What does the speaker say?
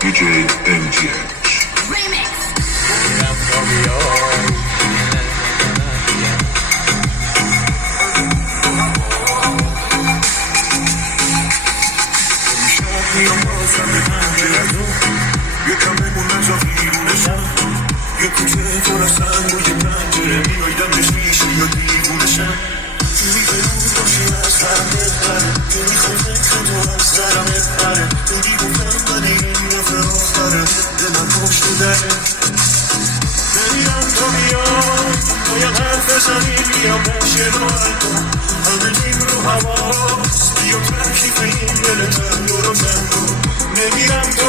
DJ MGH Remix. میام بازم به پنجره یکم بمونم تا بیرونشم یه کوچه پر از سنگ و یه پنجره میایدم بهش میشی یا دیوونشم جوری به روز باشی از سرم بهتره تو میخوای فکر تو از سرم بهتره تو دیگفتم من این دفعه آخره دلم پشت دره نمیرم تا بیام باید حرف بزنیم بیام بشه راحت کن همه جیم رو هواست بیا ترکیف این دل تنگ رو تنگ کن نمیرم تا